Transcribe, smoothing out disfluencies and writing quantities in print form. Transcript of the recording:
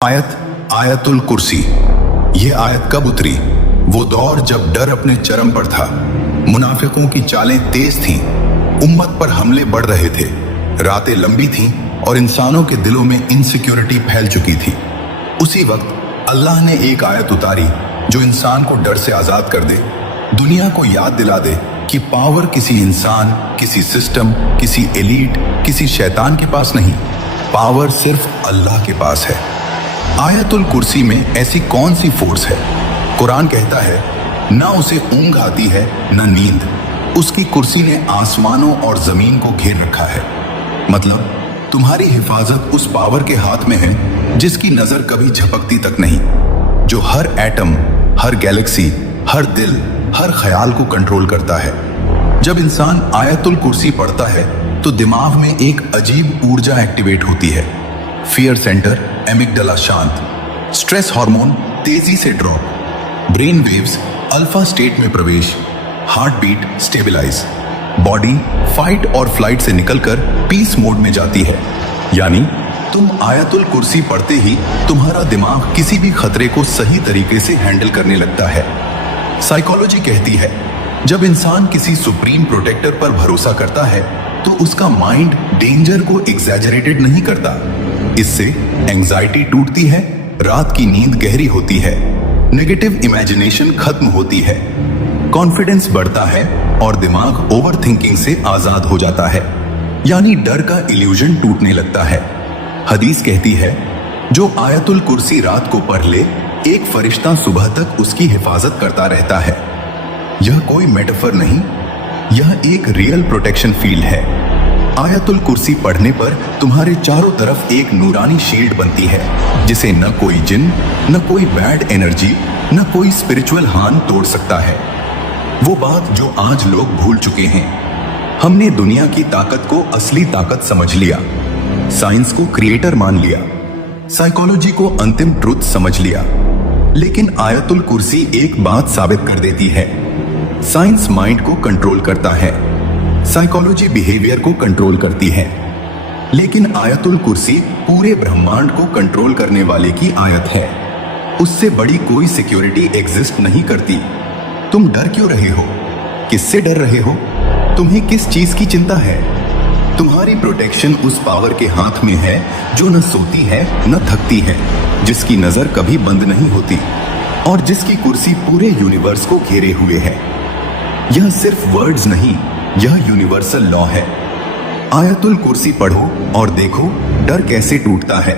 आयतुल कुर्सी। ये आयत कब उतरी? वो दौर जब डर अपने चरम पर था, मुनाफिकों की चालें तेज थीं, उम्मत पर हमले बढ़ रहे थे, रातें लंबी थीं और इंसानों के दिलों में इनसिक्योरिटी फैल चुकी थी। उसी वक्त अल्लाह ने एक आयत उतारी जो इंसान को डर से आजाद कर दे, दुनिया को याद दिला दे कि पावर किसी इंसान, किसी सिस्टम, किसी एलीट, किसी शैतान के पास नहीं, पावर सिर्फ अल्लाह के पास है। आयतुल कुर्सी में ऐसी कौन सी फोर्स है? कुरान कहता है ना उसे ऊंघ आती है ना नींद, उसकी कुर्सी ने आसमानों और जमीन को घेर रखा है। मतलब तुम्हारी हिफाजत उस पावर के हाथ में है जिसकी नजर कभी झपकती तक नहीं, जो हर एटम, हर गैलेक्सी, हर दिल, हर ख्याल को कंट्रोल करता है। जब इंसान आयतुल कुर्सी पढ़ता है तो दिमाग में एक अजीब ऊर्जा एक्टिवेट होती है। फियर सेंटर, एमिगडाला शांत, स्ट्रेस हार्मोन तेजी से drop, brain waves alpha state में प्रवेश, heart beat stabilise, body fight और फ्लाइट से निकलकर पीस मोड में जाती है। यानी तुम आयतुल कुर्सी पढ़ते ही तुम्हारा दिमाग किसी भी खतरे को सही तरीके से हैंडल करने लगता है। साइकोलॉजी कहती है जब इंसान किसी सुप्रीम प्रोटेक्टर पर भरोसा करता है तो उसका माइंड डेंजर को एग्जैजरेटेड नहीं करता। इससे एंजाइटी टूटती है, रात की नींद गहरी होती है, नेगेटिव इमेजिनेशन खत्म होती है, कॉन्फिडेंस बढ़ता है और दिमाग ओवर थिंकिंग से आजाद हो जाता है। यानी डर का इल्यूजन टूटने लगता है। हदीस कहती है जो आयतुल कुर्सी रात को पढ़ ले, एक फरिश्ता सुबह तक उसकी हिफाजत करता रहता है। यह कोई मेटाफर नहीं, यह एक रियल प्रोटेक्शन फील्ड है। आयतुल कुर्सी पढ़ने पर तुम्हारे चारों तरफ एक नूरानी शील्ड बनती है जिसे न कोई जिन, न कोई बैड एनर्जी, न कोई स्पिरिचुअल हार्म तोड़ सकता है। वो बात जो आज लोग भूल चुके हैं। हमने दुनिया की ताकत को असली ताकत समझ लिया, साइंस को क्रिएटर मान लिया, साइकोलॉजी को अंतिम ट्रुथ समझ लिया। लेकिन आयतुल कुर्सी एक बात साबित कर देती है, साइंस माइंड को कंट्रोल करता है, साइकोलॉजी बिहेवियर को कंट्रोल करती है, लेकिन आयतुल कुर्सी पूरे ब्रह्मांड को कंट्रोल करने वाले की आयत है। उससे बड़ी कोई सिक्योरिटी एग्जिस्ट नहीं करती। तुम डर क्यों रहे हो? किससे डर रहे हो? तुम्हें किस चीज की चिंता है? तुम्हारी प्रोटेक्शन उस पावर के हाथ में है जो न सोती है न थकती है, जिसकी नजर कभी बंद नहीं होती और जिसकी कुर्सी पूरे यूनिवर्स को घेरे हुए है। यह सिर्फ वर्ड्स नहीं, यह यूनिवर्सल लॉ है। आयतुल कुर्सी पढ़ो और देखो डर कैसे टूटता है।